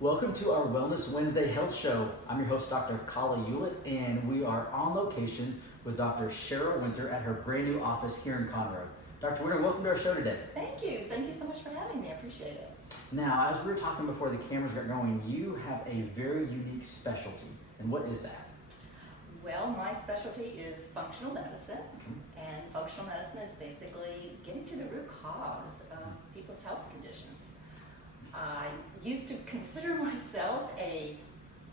Welcome to our Wellness Wednesday Health Show. I'm your host, Dr. Kala Hewlett, and we are on location with Dr. Cheryl Winter at her brand new office here in Conroe. Dr. Winter, welcome to our show today. Thank you. Thank you so much for having me. I appreciate it. Now, as we were talking before the cameras got going, you have a very unique specialty. And what is that? Well, my specialty is functional medicine, and functional medicine is basically getting to the root cause of people's health conditions. I used to consider myself a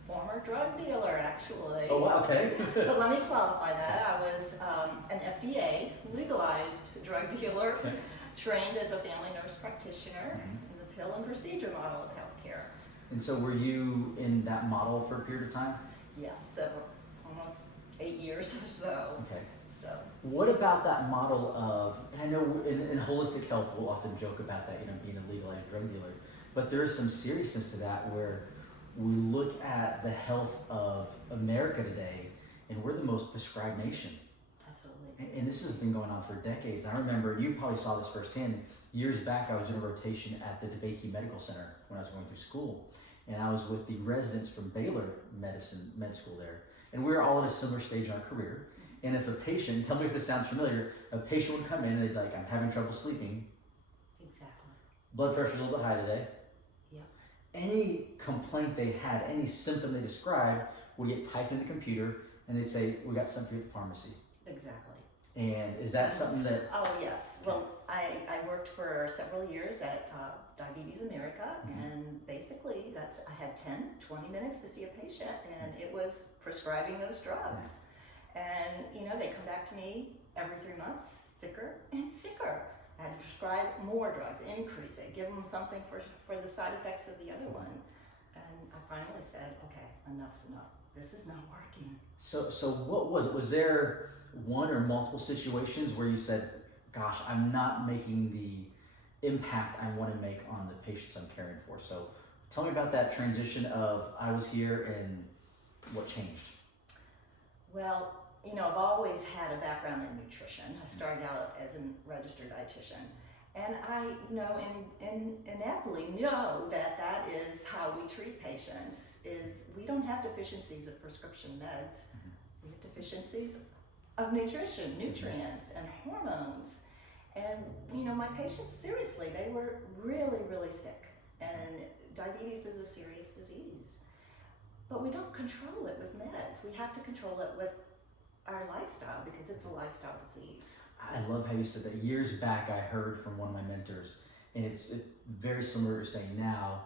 former drug dealer, actually. Oh, wow, okay. But let me qualify that. I was an FDA legalized drug dealer, trained as a family nurse practitioner in the pill and procedure model of healthcare. And so were you in that model for a period of time? Yes, almost 8 years or so. Okay. So. What about that model of, and I know in holistic health we'll often joke about that, being a legalized drug dealer, but there is some seriousness to that where we look at the health of America today and we're the most prescribed nation. Absolutely. And this has been going on for decades. I remember, you probably saw this firsthand, years back I was in a rotation at the DeBakey Medical Center when I was going through school. And I was with the residents from Baylor med school there. And we were all at a similar stage in our career. And if a patient, tell me if this sounds familiar, a patient would come in and they'd like, I'm having trouble sleeping. Exactly. Blood pressure's a little bit high today. Yeah. Any complaint they had, any symptom they described would get typed in the computer and they'd say, we got something at the pharmacy. Exactly. And is that something that... Oh, yes. Well, I worked for several years at Diabetes America, and basically I had 20 minutes to see a patient, and it was prescribing those drugs. And, they come back to me every 3 months, sicker and sicker. I had to prescribe more drugs, increase it, give them something for the side effects of the other one. And I finally said, okay, enough's enough. This is not working. So what was it? Was there one or multiple situations where you said, gosh, I'm not making the impact I want to make on the patients I'm caring for? So tell me about that transition of I was here and what changed? Well, I've always had a background in nutrition. I started out as a registered dietitian. And I, ineptly know that is how we treat patients, is we don't have deficiencies of prescription meds. We have deficiencies of nutrition, nutrients, and hormones. And, my patients, seriously, they were really, really sick. And diabetes is a serious disease. But we don't control it with meds. We have to control it with our lifestyle, because it's a lifestyle disease. I love how you said that. Years back, I heard from one of my mentors, and it's very similar to what you're saying now.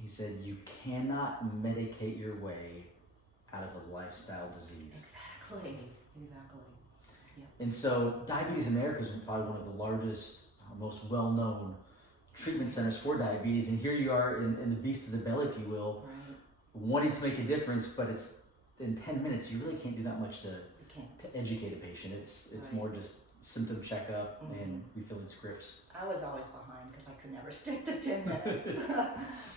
He said, you cannot medicate your way out of a lifestyle disease. Exactly. Yeah. And so Diabetes America is probably one of the largest, most well-known treatment centers for diabetes. And here you are in the beast of the belly, if you will, wanting to make a difference, but it's in 10 minutes, you really can't do that much to educate a patient. It's more just symptom checkup and refilling scripts. I was always behind because I could never stick to 10 minutes.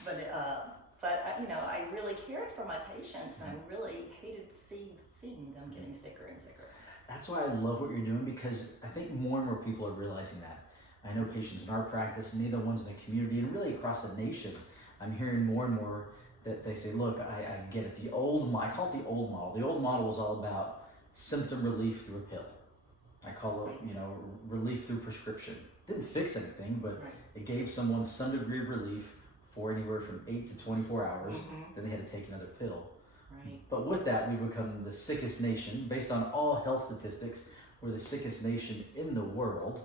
but I really cared for my patients, and I really hated seeing them getting sicker and sicker. That's why I love what you're doing, because I think more and more people are realizing that. I know patients in our practice and the ones in the community and really across the nation. I'm hearing more and more that they say, look, I get it. I call it the old model. The old model was all about symptom relief through a pill. I call it, relief through prescription. Didn't fix anything, but it gave someone some degree of relief for anywhere from 8 to 24 hours. Then they had to take another pill. But with that, we become the sickest nation. Based on all health statistics, we're the sickest nation in the world.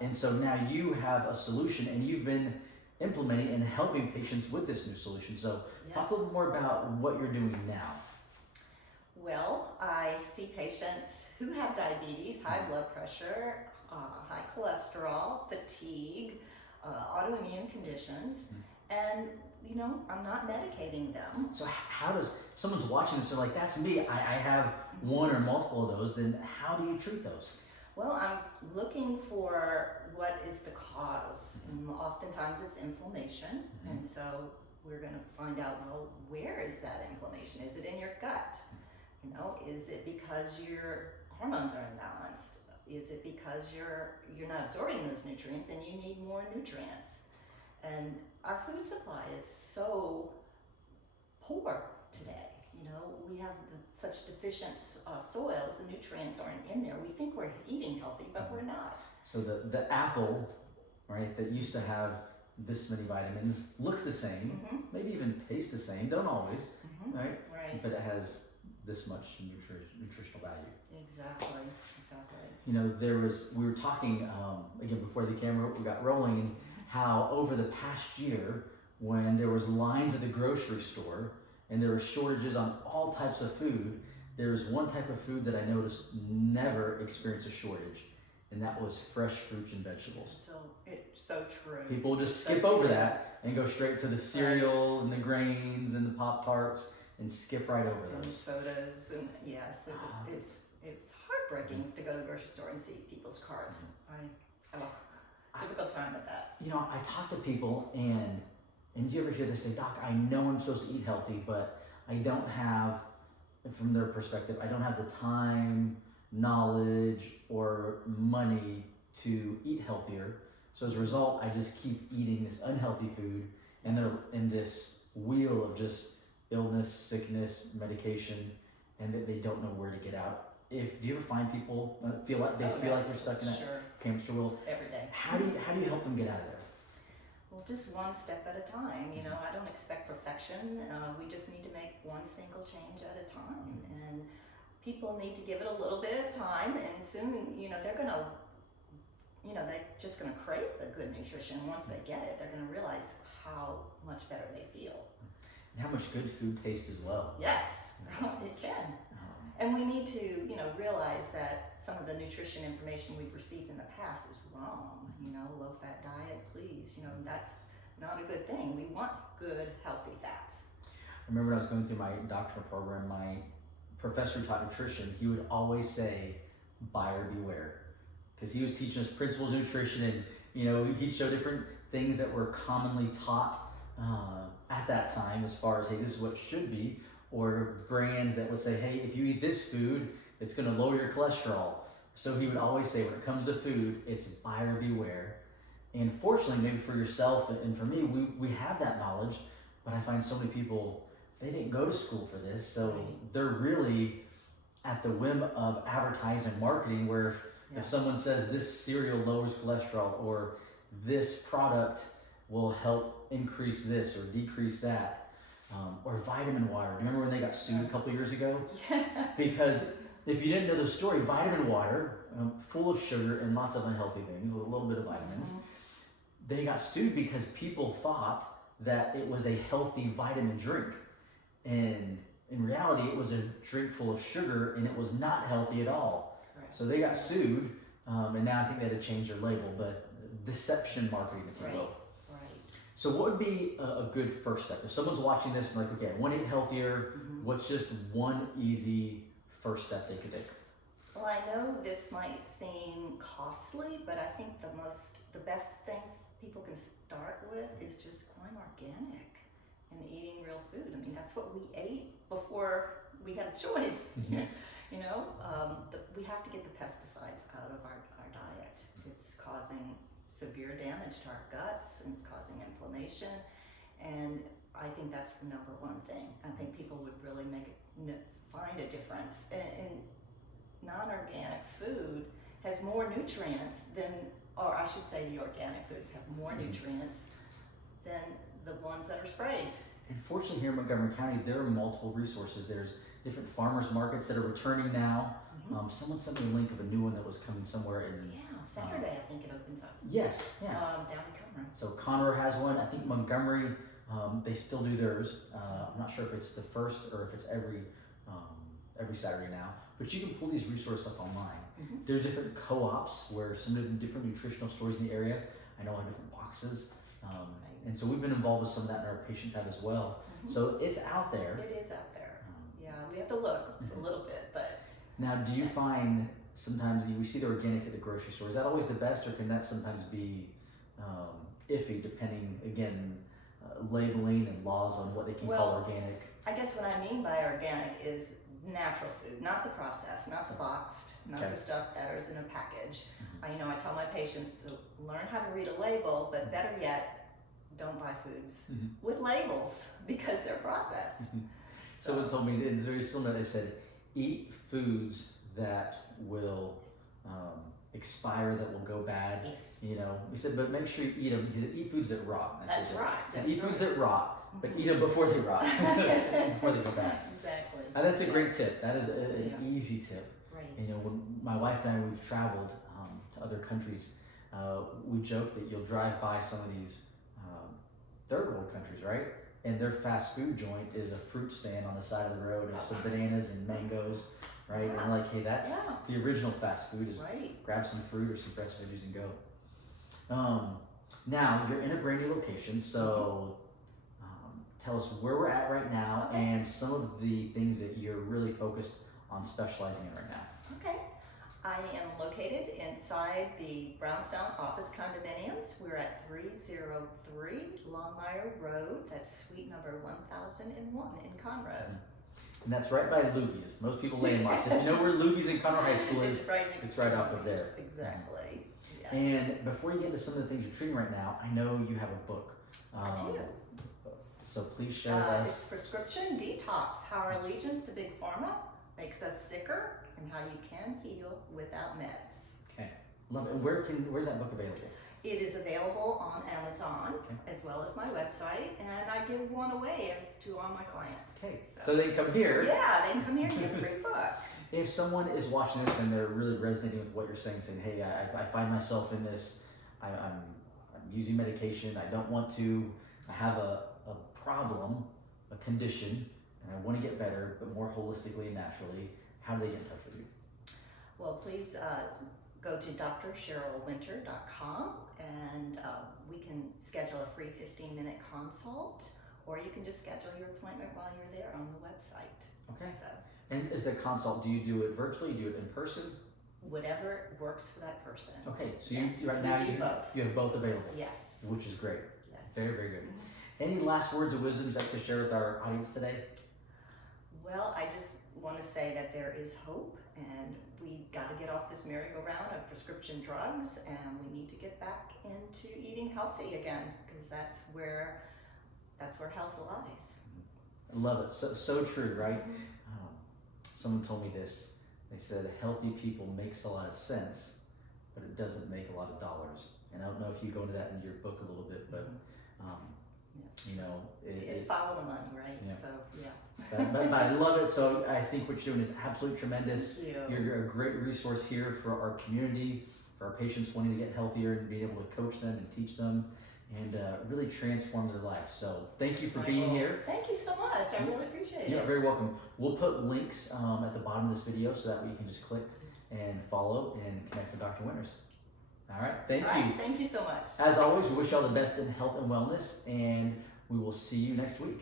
And so now you have a solution, and you've been implementing and helping patients with this new solution. So talk a little more about what you're doing now. Well, I see patients who have diabetes, high blood pressure, high cholesterol, fatigue, autoimmune conditions, and I'm not medicating them. So how does, if someone's watching this, they're like, that's me, I have one or multiple of those, then how do you treat those? Well, I'm looking for what is the cause. And oftentimes it's inflammation, and so we're going to find out, well, where is that inflammation? Is it in your gut? Is it because your hormones are imbalanced? Is it because you're not absorbing those nutrients and you need more nutrients? And our food supply is so poor today. You know, we have such deficient soils, the nutrients aren't in there. We think we're eating healthy, but we're not. So the apple, right, that used to have this many vitamins looks the same, maybe even tastes the same, don't always, right? Right. But it has this much nutritional value. Exactly. You know, we were talking, again, before the camera we got rolling, how over the past year, when there was lines at the grocery store and there were shortages on all types of food, there was one type of food that I noticed never experienced a shortage, and that was fresh fruits and vegetables. So it's so true. People just skip over that and go straight to the cereal and the grains and the Pop-Tarts and skip right over And those. sodas, and yes, it's heartbreaking to go to the grocery store and see people's carts. I have a difficult time with that. You know, I talk to people and you ever hear this say, Doc, I know I'm supposed to eat healthy, but I don't have, from their perspective, I don't have the time, knowledge, or money to eat healthier. So as a result, I just keep eating this unhealthy food, and they're in this wheel of just illness, sickness, medication, and that they don't know where to get out. Do you ever find people feel like they're stuck in that hamster wheel? Every day. How do you help them get out of there? Well, just one step at a time. You know, I don't expect perfection. We just need to make one single change at a time, and people need to give it a little bit of time, and soon, you know, they're just gonna crave the good nutrition. Once they get it, they're gonna realize how much better they feel. And how much good food tastes as well. Yes, it can. And we need to, you know, realize that some of the nutrition information we've received in the past is wrong. You know, low-fat diet, please. You know, that's not a good thing. We want good, healthy fats. I remember when I was going through my doctoral program, my professor who taught nutrition, he would always say, buyer beware. Because he was teaching us principles of nutrition, and, you know, he'd show different things that were commonly taught at that time as far as, hey, this is what it should be, or brands that would say, hey, if you eat this food, it's going to lower your cholesterol. So he would always say, when it comes to food, it's buyer beware. And fortunately, maybe for yourself and for me, we have that knowledge, but I find so many people, they didn't go to school for this, so they're really at the whim of advertising and marketing, where if someone says this cereal lowers cholesterol, or this product will help increase this or decrease that, or vitamin water. Do you remember when they got sued a couple years ago? Yes. Because if you didn't know the story, vitamin water, full of sugar and lots of unhealthy things with a little bit of vitamins, they got sued because people thought that it was a healthy vitamin drink. And in reality, it was a drink full of sugar, and it was not healthy at all. Right. So they got sued, and now I think they had to change their label, but deception marketing, if you will. So what would be a good first step? If someone's watching this and like, okay, I want to eat healthier, what's just one easy first step they could take? Well, I know this might seem costly, but I think the best thing people can start with is just going organic and eating real food. I mean, that's what we ate before we had a choice. You know, we have to get the pesticides out of our diet. It's causing severe damage to our guts, and it's causing inflammation, and I think that's the number one thing. I think people would really find a difference. And non-organic food has more nutrients than, or I should say the organic foods have more nutrients than the ones that are sprayed. And fortunately here in Montgomery County, there are multiple resources. There's different farmers markets that are returning now. Someone sent me a link of a new one that was coming somewhere in... Saturday, I think it opens up. Yes, yeah. Down in Conroe. So Conroe has one. I think Montgomery, they still do theirs. I'm not sure if it's the first or if it's every Saturday now. But you can pull these resources up online. There's different co-ops where some different nutritional stores in the area, I know, have different boxes. And so we've been involved with some of that, and our patients have as well. So it's out there. It is out there. Yeah, we have to look a little bit, but... Now, do you find sometimes we see the organic at the grocery store? Is that always the best, or can that sometimes be iffy, depending, again, labeling and laws on what they can call organic? I guess what I mean by organic is natural food, not the processed, not the boxed, not the stuff that is in a package. I tell my patients to learn how to read a label, but better yet, don't buy foods Mhm. with labels because they're processed. Someone told me it's very similar. They said, eat foods that will expire, that will go bad. Yes. You know, he said, but make sure you eat them. He said, eat foods that rot. That's right. He said, eat foods that rot, but eat them before they rot, before they go bad. Exactly. And that's a great tip. That is an easy tip. Right. You know, when my wife and I, we've traveled to other countries, we joke that you'll drive by some of these third world countries, right? And their fast food joint is a fruit stand on the side of the road and some bananas and mangoes, right? And like, hey, that's the original fast food is grab some fruit or some fresh veggies and go. Now, you're in a brand new location, so tell us where we're at right now and some of the things that you're really focused on specializing in right now. Okay. I am located inside the Brownstown office condominiums. We're at 303 Longmire Road. That's suite number 1001 in Conroe. And that's right by Luby's. Most people landmarks. If you know where Luby's in Conroe High School is, it's right off of there. Exactly. Yes. And before you get into some of the things you're treating right now, I know you have a book. I do. So please share with us. It's Prescription Detox: How Our Allegiance to Big Pharma Makes Us Sicker and How You Can Heal Without Meds. Okay, love it. And where's that book available? It is available on Amazon as well as my website, and I give one away to all my clients. Okay, so they can come here. Yeah, they can come here and get a free book. If someone is watching this and they're really resonating with what you're saying, hey, I find myself in this, I'm using medication, I don't want to, I have a problem, a condition, and I want to get better, but more holistically and naturally, how do they get in touch with you? Well, please go to drcherylwinter.com and we can schedule a free 15-minute consult, or you can just schedule your appointment while you're there on the website. Okay. So, and is the consult, do you do it virtually, do you do it in person? whatever works for that person. Okay, so Yes, you right now we do both. you have both available. Yes. Which is great. Yes. Very, very good. Any last words of wisdom you'd like to share with our audience today? Well, I just want to say that there is hope, and we got to get off this merry-go-round of prescription drugs, and we need to get back into eating healthy again, because that's where health lies. I love it. So true, right? Someone told me this. They said healthy people makes a lot of sense, but it doesn't make a lot of dollars. And I don't know if you go into that in your book a little bit, but Yes. you know, It follow the money, right? Yeah. So yeah. but I love it. So I think what you're doing is absolutely tremendous. Thank you. You're a great resource here for our community, for our patients wanting to get healthier and being able to coach them and teach them and really transform their life. So thank you for being here. Thank you so much. I really appreciate You're it. very welcome. We'll put links at the bottom of this video so that way you can just click and follow and connect with Dr. Winters. All right, thank you. Thank you so much. As always, we wish you all the best in health and wellness, and we will see you next week.